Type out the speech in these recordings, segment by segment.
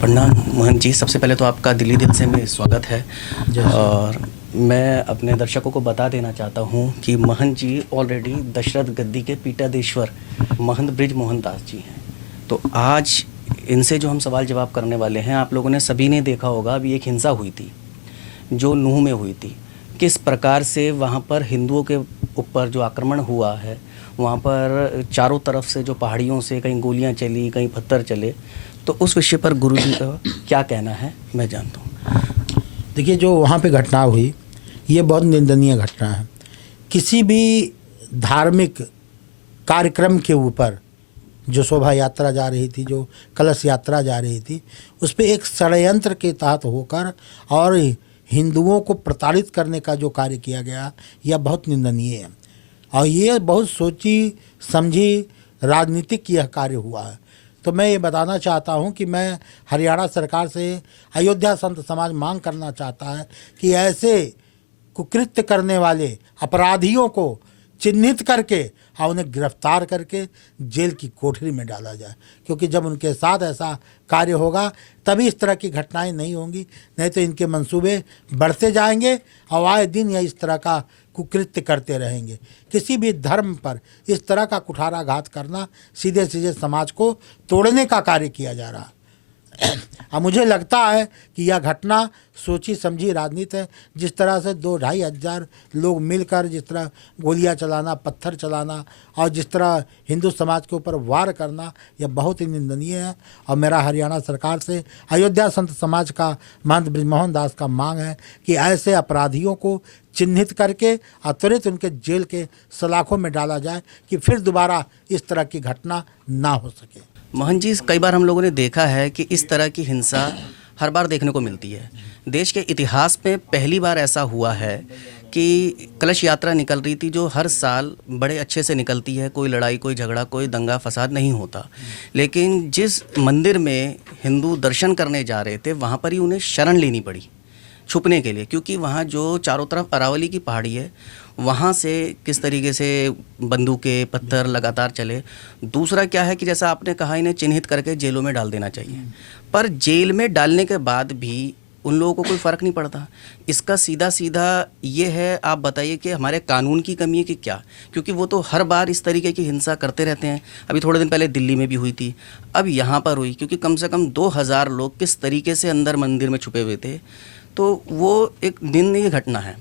प्रणाम मोहन जी, सबसे पहले तो आपका दिली दिल से में स्वागत है। और मैं अपने दर्शकों को बता देना चाहता हूँ कि मोहन जी ऑलरेडी दशरथ गद्दी के पीठाधीश्वर महंत ब्रिज मोहन दास जी हैं। तो आज इनसे जो हम सवाल जवाब करने वाले हैं, आप लोगों ने सभी ने देखा होगा, अभी एक हिंसा हुई थी जो नूह में हुई थी। किस प्रकार से वहाँ पर हिंदुओं के ऊपर जो आक्रमण हुआ है, वहाँ पर चारों तरफ से जो पहाड़ियों से कहीं गोलियाँ चली, कहीं पत्थर चले, तो उस विषय पर गुरुजी का क्या कहना है मैं जानता हूँ। देखिए, जो वहाँ पे घटना हुई ये बहुत निंदनीय घटना है। किसी भी धार्मिक कार्यक्रम के ऊपर जो शोभा यात्रा जा रही थी, जो कलश यात्रा जा रही थी, उस पर एक षड्यंत्र के तहत होकर और हिंदुओं को प्रताड़ित करने का जो कार्य किया गया, यह बहुत निंदनीय है। और ये बहुत सोची समझी राजनीतिक यह कार्य हुआ है। तो मैं ये बताना चाहता हूँ कि मैं हरियाणा सरकार से, अयोध्या संत समाज मांग करना चाहता है कि ऐसे कुकृत्य करने वाले अपराधियों को चिन्हित करके और उन्हें गिरफ्तार करके जेल की कोठरी में डाला जाए, क्योंकि जब उनके साथ ऐसा कार्य होगा तभी इस तरह की घटनाएं नहीं होंगी। नहीं तो इनके मंसूबे बढ़ते जाएंगे और आए दिन यह इस तरह का कुकृत्य करते रहेंगे। किसी भी धर्म पर इस तरह का कुठाराघात करना सीधे सीधे समाज को तोड़ने का कार्य किया जा रहा है। अब मुझे लगता है कि यह घटना सोची समझी राजनीति है। जिस तरह से 2-2.5 हज़ार लोग मिलकर जिस तरह गोलियां चलाना, पत्थर चलाना और जिस तरह हिंदू समाज के ऊपर वार करना, यह बहुत ही निंदनीय है। और मेरा हरियाणा सरकार से, अयोध्या संत समाज का महंत ब्रिज मोहन दास का मांग है कि ऐसे अपराधियों को चिन्हित करके और त्वरित उनके जेल के सलाखों में डाला जाए कि फिर दोबारा इस तरह की घटना ना हो सके। मोहन जी, कई बार हम लोगों ने देखा है कि इस तरह की हिंसा हर बार देखने को मिलती है। देश के इतिहास में पहली बार ऐसा हुआ है कि कलश यात्रा निकल रही थी, जो हर साल बड़े अच्छे से निकलती है, कोई लड़ाई, कोई झगड़ा, कोई दंगा फसाद नहीं होता। लेकिन जिस मंदिर में हिंदू दर्शन करने जा रहे थे, वहाँ पर ही उन्हें शरण लेनी पड़ी छुपने के लिए, क्योंकि वहाँ जो चारों तरफ अरावली की पहाड़ी है, वहाँ से किस तरीके से बंदूकें, पत्थर लगातार चले। दूसरा क्या है कि जैसा आपने कहा, इन्हें चिन्हित करके जेलों में डाल देना चाहिए, पर जेल में डालने के बाद भी उन लोगों को कोई फ़र्क नहीं पड़ता। इसका सीधा सीधा ये है, आप बताइए कि हमारे कानून की कमी है कि क्या? क्योंकि वो तो हर बार इस तरीके की हिंसा करते रहते हैं। अभी थोड़े दिन पहले दिल्ली में भी हुई थी, अब यहाँ पर हुई, क्योंकि कम से कम 2,000 लोग किस तरीके से अंदर मंदिर में छुपे हुए थे। तो वो एक निंदनीय घटना है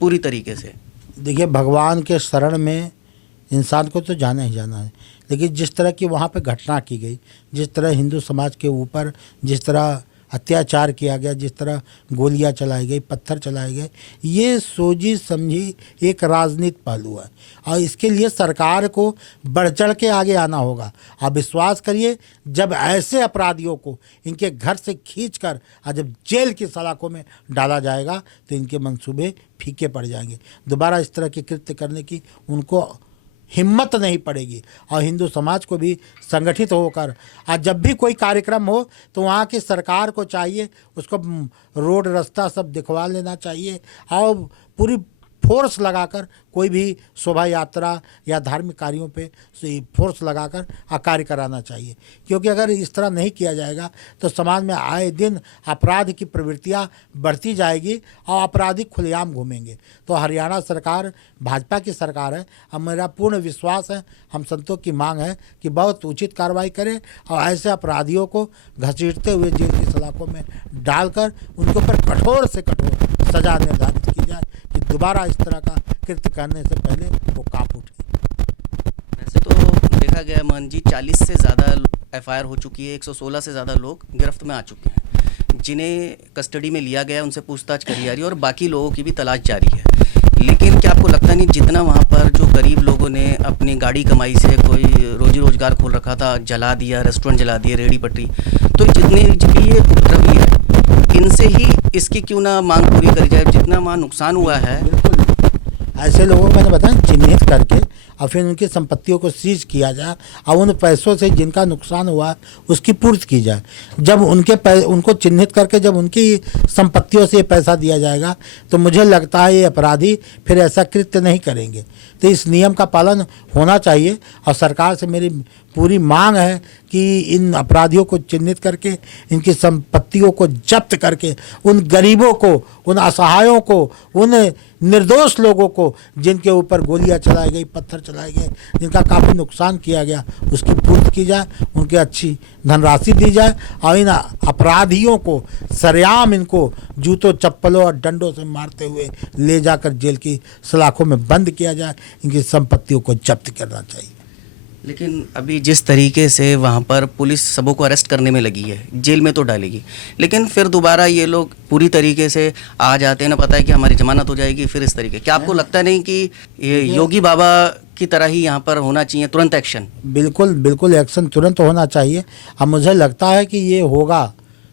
पूरी तरीके से। देखिए, भगवान के शरण में इंसान को तो जाना ही जाना है, लेकिन जिस तरह की वहाँ पे घटना की गई, जिस तरह हिंदू समाज के ऊपर जिस तरह अत्याचार किया गया, जिस तरह गोलियां चलाई गई, पत्थर चलाए गए, ये सोची समझी एक राजनीतिक पहलू है। और इसके लिए सरकार को बढ़ चढ़ के आगे आना होगा। आप विश्वास करिए, जब ऐसे अपराधियों को इनके घर से खींचकर और जब जेल की सलाखों में डाला जाएगा तो इनके मंसूबे फीके पड़ जाएंगे। दोबारा इस तरह के कृत्य करने की उनको हिम्मत नहीं पड़ेगी। और हिंदू समाज को भी संगठित होकर, आज जब भी कोई कार्यक्रम हो तो वहाँ की सरकार को चाहिए उसको रोड रास्ता सब दिखवा लेना चाहिए और पूरी फोर्स लगाकर कोई भी शोभा यात्रा या धार्मिक कार्यों पे फोर्स लगाकर कार्य कराना चाहिए। क्योंकि अगर इस तरह नहीं किया जाएगा तो समाज में आए दिन अपराध की प्रवृत्तियां बढ़ती जाएगी और अपराधी खुलेआम घूमेंगे। तो हरियाणा सरकार भाजपा की सरकार है, अब मेरा पूर्ण विश्वास है, हम संतों की मांग है कि बहुत उचित कार्रवाई करें और ऐसे अपराधियों को घसीटते हुए जेल की सलाखों में डालकर उनके ऊपर कठोर से कठोर सजा निर्धारित की जाए कि दोबारा इस तरह का कृत्य करने से पहले वो कांप उठे। वैसे तो देखा गया मोहन जी, 40 से ज़्यादा FIR हो चुकी है, 116 से ज़्यादा लोग गिरफ्त में आ चुके हैं, जिन्हें कस्टडी में लिया गया, उनसे पूछताछ करी जा रही है और बाकी लोगों की भी तलाश जारी है। लेकिन क्या आपको लगता नहीं, जितना वहाँ पर जो गरीब लोगों ने अपनी गाड़ी कमाई से कोई रोजी रोजगार खोल रखा था, जला दिया, रेस्टोरेंट जला दिए, रेहड़ी पटरी, तो जितने भी ये उपद्रवी है, इनसे ही इसकी क्यों ना मांग पूरी करी जाए? जितना वहाँ नुकसान हुआ है, बिल्कुल ऐसे लोगों को मैंने बताया चिन्हित करके और फिर उनकी संपत्तियों को सीज किया जाए और उन पैसों से जिनका नुकसान हुआ उसकी पूर्ति की जाए। जब उनको चिन्हित करके जब उनकी संपत्तियों से ये पैसा दिया जाएगा तो मुझे लगता है ये अपराधी फिर ऐसा कृत्य नहीं करेंगे। तो इस नियम का पालन होना चाहिए और सरकार से मेरी पूरी मांग है कि इन अपराधियों को चिन्हित करके इनकी संपत्तियों को जब्त करके उन गरीबों को, उन असहायों को, उन निर्दोष लोगों को जिनके ऊपर गोलियां चलाई गई, पत्थर चलाए गए, जिनका काफ़ी नुकसान किया गया, उसकी पूर्ति की जाए, उनकी अच्छी धनराशि दी जाए और इन अपराधियों को सरेआम इनको जूतों चप्पलों और डंडों से मारते हुए ले जाकर जेल की सलाखों में बंद किया जाए, इनकी संपत्तियों को जब्त करना चाहिए। लेकिन अभी जिस तरीके से वहाँ पर पुलिस सबों को अरेस्ट करने में लगी है, जेल में तो डालेगी, लेकिन फिर दोबारा ये लोग पूरी तरीके से आ जाते हैं, ना पता है कि हमारी जमानत हो जाएगी, फिर इस तरीके। क्या आपको लगता नहीं कि ये योगी बाबा की तरह ही यहाँ पर होना चाहिए तुरंत एक्शन? बिल्कुल बिल्कुल एक्शन तुरंत होना चाहिए। अब मुझे लगता है कि ये होगा,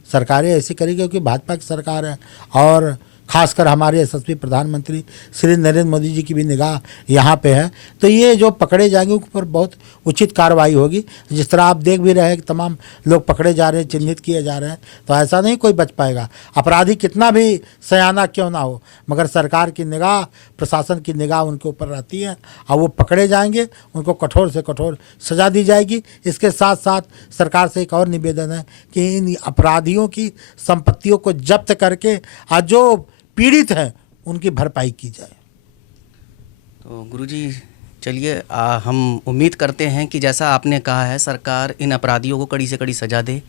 सरकारें ऐसी करेगी क्योंकि भाजपा की सरकार है और खासकर हमारे यशस्वी प्रधानमंत्री श्री नरेंद्र मोदी जी की भी निगाह यहाँ पे है। तो ये जो पकड़े जाएंगे उन पर बहुत उचित कार्रवाई होगी। जिस तरह आप देख भी रहे हैं कि तमाम लोग पकड़े जा रहे हैं, चिन्हित किए जा रहे हैं, तो ऐसा नहीं कोई बच पाएगा। अपराधी कितना भी सयाना क्यों ना हो, मगर सरकार की निगाह, प्रशासन की निगाह उनके ऊपर रहती है और वो पकड़े जाएंगे, उनको कठोर से कठोर सज़ा दी जाएगी। इसके साथ साथ सरकार से एक और निवेदन है कि इन अपराधियों की संपत्तियों को जब्त करके आज जो पीड़ित हैं उनकी भरपाई की जाए। तो गुरुजी चलिए, हम उम्मीद करते हैं कि जैसा आपने कहा है, सरकार इन अपराधियों को कड़ी से कड़ी सजा दे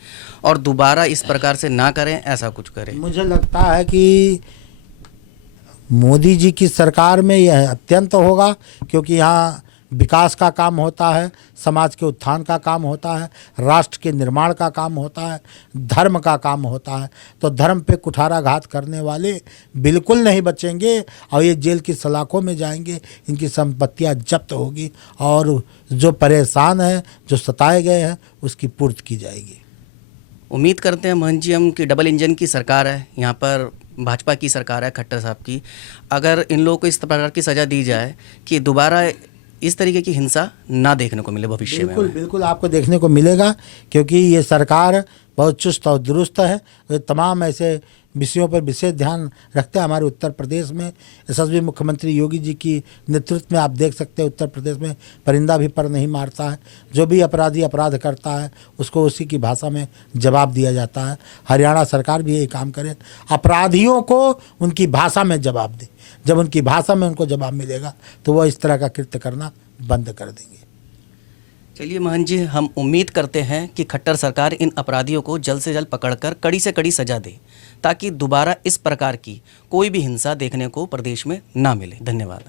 और दोबारा इस प्रकार से ना करें, ऐसा कुछ करें। मुझे लगता है कि मोदी जी की सरकार में यह अत्यंत होगा, क्योंकि यहाँ विकास का काम होता है, समाज के उत्थान का काम होता है, राष्ट्र के निर्माण का काम होता है, धर्म का काम होता है। तो धर्म पे कुठाराघात करने वाले बिल्कुल नहीं बचेंगे और ये जेल की सलाखों में जाएंगे, इनकी संपत्तियां जब्त होगी और जो परेशान हैं, जो सताए गए हैं, उसकी पूर्ति की जाएगी। उम्मीद करते हैं महंत जी हम कि डबल इंजन की सरकार है, यहाँ पर भाजपा की सरकार है, खट्टर साहब की। अगर इन लोगों को इस प्रकार की सज़ा दी जाए कि दोबारा इस तरीके की हिंसा ना देखने को मिले भविष्य में। बिल्कुल बिल्कुल आपको देखने को मिलेगा, क्योंकि ये सरकार बहुत चुस्त और दुरुस्त है। ये तमाम ऐसे विषयों पर विशेष ध्यान रखते हैं। हमारे उत्तर प्रदेश में यशस्वी मुख्यमंत्री योगी जी की नेतृत्व में आप देख सकते हैं, उत्तर प्रदेश में परिंदा भी पर नहीं मारता है। जो भी अपराधी अपराध करता है उसको उसी की भाषा में जवाब दिया जाता है। हरियाणा सरकार भी यही काम करे, अपराधियों को उनकी भाषा में जवाब दे। जब उनकी भाषा में उनको जवाब मिलेगा तो वह इस तरह का कृत्य करना बंद कर देंगे। चलिए महंत जी, हम उम्मीद करते हैं कि खट्टर सरकार इन अपराधियों को जल्द से जल्द पकड़कर कड़ी से कड़ी सजा दे, ताकि दोबारा इस प्रकार की कोई भी हिंसा देखने को प्रदेश में ना मिले। धन्यवाद।